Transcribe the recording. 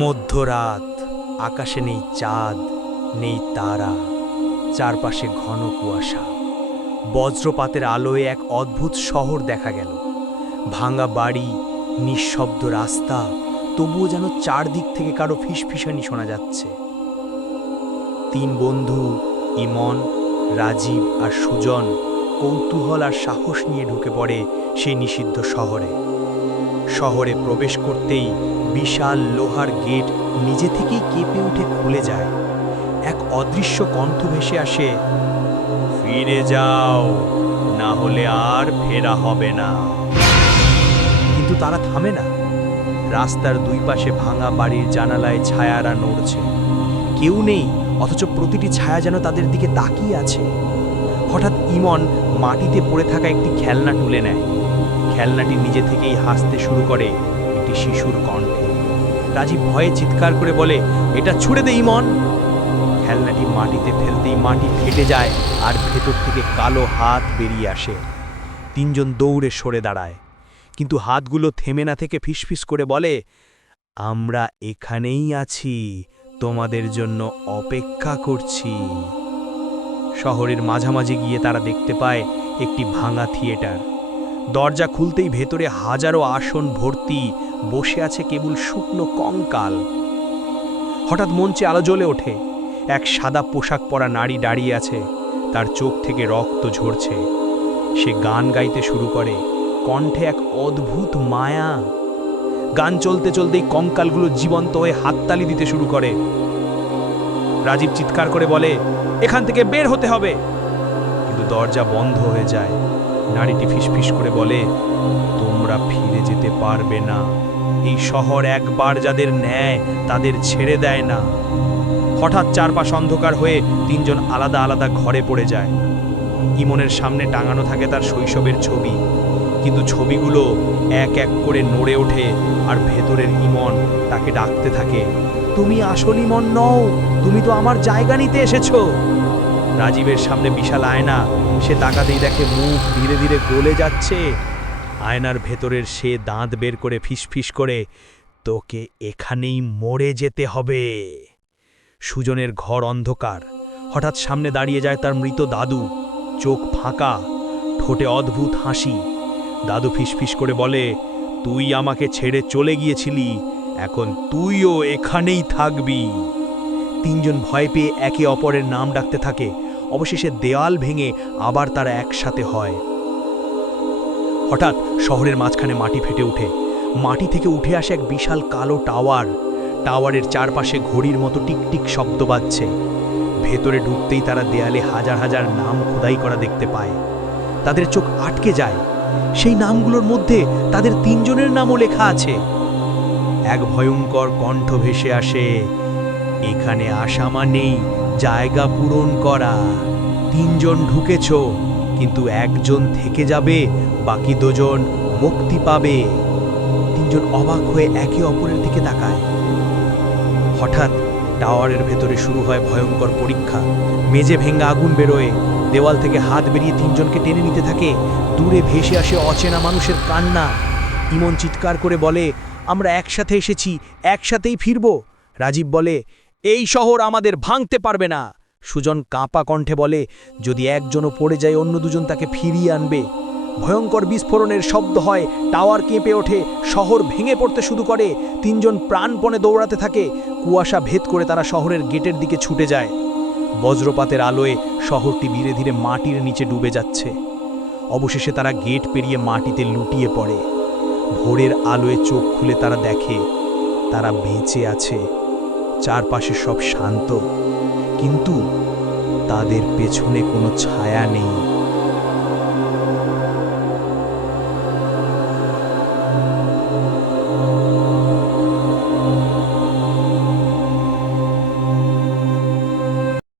মধ্যরাত, আকাশে নেই চাঁদ, নেই তারা, চারপাশে ঘন কুয়াশা। বজ্রপাতের আলোয় এক অদ্ভুত শহর দেখা গেল। ভাঙা বাড়ি, নিঃশব্দ রাস্তা, তবুও যেন চারদিক থেকে কারো ফিসফিসানি শোনা যাচ্ছে। তিন বন্ধু ইমন, রাজীব আর সুজন কৌতূহল আর সাহস নিয়ে ঢুকে পড়ে সেই নিষিদ্ধ শহরে। শহরে প্রবেশ করতেই বিশাল লোহার গেট নিজে থেকেই কেঁপে উঠে খুলে যায়। এক অদৃশ্য কণ্ঠ ভেসে আসে, ফিরে যাও, না হলে আর ফেরা হবে না। কিন্তু তারা থামে না। রাস্তার দুই পাশে ভাঙা বাড়ির জানালায় ছায়ারা নড়ছে। কেউ নেই, অথচ প্রতিটি ছায়া যেন তাদের দিকে তাকিয়ে আছে। হঠাৎ ইমন মাটিতে পড়ে থাকা একটি খেলনা তুলে নেয়। খেলনাটি নিজে থেকেই হাসতে শুরু করে একটি শিশুর কণ্ঠে। রাজীব ভয়ে চিৎকার করে বলে, এটা ছুঁড়ে দে ইমন। খেলনাটি মাটিতে ফেলতেই মাটি ফেটে যায় আর ভেতর থেকে কালো হাত বেরিয়ে আসে। তিনজন দৌড়ে সরে দাঁড়ায়, কিন্তু হাতগুলো থেমে না থেকে ফিসফিস করে বলে, আমরা এখানেই আছি, তোমাদের জন্য অপেক্ষা করছি। শহরের মাঝামাঝি গিয়ে তারা দেখতে পায় একটি ভাঙা থিয়েটার। দরজা খুলতেই ভেতরে হাজারো আসন ভর্তি বসে আছে কেবল শুকনো কঙ্কাল। হঠাৎ মঞ্চে আলো জ্বলে ওঠে। এক সাদা পোশাক পরা নারী দাঁড়িয়ে আছে, তার চোখ থেকে রক্ত ঝরছে। সে গান গাইতে শুরু করে, কণ্ঠে এক অদ্ভুত মায়া। গান চলতে চলতেই কঙ্কালগুলো জীবন্ত হয়ে হাততালি দিতে শুরু করে। রাজীব চিৎকার করে বলে, এখান থেকে বের হতে হবে। কিন্তু দরজা বন্ধ হয়ে যায়। নারীটি ফিসফিস করে বলে, তোমরা ফিরে যেতে পারবে না। এই শহর একবার যাদের নেয় তাদের ছেড়ে দেয় না। হঠাৎ চারপাশ অন্ধকার হয়ে তিনজন আলাদা আলাদা ঘরে পড়ে যায়। ইমনের সামনে টাঙানো থাকে তার শৈশবের ছবি, কিন্তু ছবিগুলো এক এক করে নড়ে ওঠে আর ভেতরের ইমন তাকে ডাকতে থাকে, তুমি আসল ইমন নও, তুমি তো আমার জায়গা নিতে এসেছো। রাজীবের সামনে বিশাল আয়না, সে তাকাতেই দেখে মুখ ধীরে ধীরে গলে যাচ্ছে। আয়নার ভেতরের সে দাঁত বের করে ফিসফিস করে, তোকে এখানেই মরে যেতে হবে। সুজনের ঘর অন্ধকার। হঠাৎ সামনে দাঁড়িয়ে যায় তার মৃত দাদু, চোখ ফাঁকা, ঠোঁটে অদ্ভুত হাসি। দাদু ফিসফিস করে বলে, তুই আমাকে ছেড়ে চলে গিয়েছিলি, এখন তুইও এখানেই থাকবি। তিনজন ভয় পেয়ে একে অপরের নাম ডাকতে থাকে। অবশেষে দেওয়াল ভেঙে আবার তারা একসাথে হয়। হঠাৎ শহরের মাঝখানে মাটি ফেটে ওঠে। মাটি থেকে উঠে আসে এক বিশাল কালো টাওয়ার। টাওয়ারের চারপাশে ঘড়ির মতো টিকটিক শব্দ বাজছে। ভেতরে ঢুকতেই তারা দেয়ালে হাজার হাজার নাম খোদাই করা দেখতে পায়। তাদের চোখ আটকে যায়। সেই নামগুলোর মধ্যে তাদের তিনজনের নামও লেখা আছে। এক ভয়ঙ্কর কণ্ঠ ভেসে আসে, এখানে আসা মানেই জায়গা পূরণ করা। তিনজন ঢুকেছ, কিন্তু একজন থেকে যাবে, বাকি দুজন মুক্তি পাবে। তিনজন অবাক হয়ে একে অপরের দিকে তাকায়। হঠাৎ টাওয়ারের ভেতরে শুরু হয় ভয়ঙ্কর পরীক্ষা। মেঝে ভেঙ্গা আগুন বেরোয়, দেওয়াল থেকে হাত বেরিয়ে তিনজনকে টেনে নিতে থাকে। দূরে ভেসে আসে অচেনা মানুষের কান্না। ইমন চিৎকার করে বলে, আমরা একসাথে এসেছি, একসাথেই ফিরব। রাজীব বলে, এই শহর আমাদের ভাঙতে পারবে না। সুজন কাঁপা কণ্ঠে বলে, যদি একজনও পড়ে যায় অন্য দুজন তাকে ফিরিয়ে আনবে। ভয়ঙ্কর বিস্ফোরণের শব্দ হয়, টাওয়ার কেঁপে ওঠে, শহর ভেঙে পড়তে শুরু করে। তিনজন প্রাণপণে দৌড়াতে থাকে। কুয়াশা ভেদ করে তারা শহরের গেটের দিকে ছুটে যায়। বজ্রপাতের আলোয় শহরটি ধীরে ধীরে মাটির নিচে ডুবে যাচ্ছে। অবশেষে তারা গেট পেরিয়ে মাটিতে লুটিয়ে পড়ে। ভোরের আলোয় চোখ খুলে তারা দেখে তারা বেঁচে আছে। চারপাশে সব শান্ত, কিন্তু তাদের পেছনে কোনো ছায়া নেই।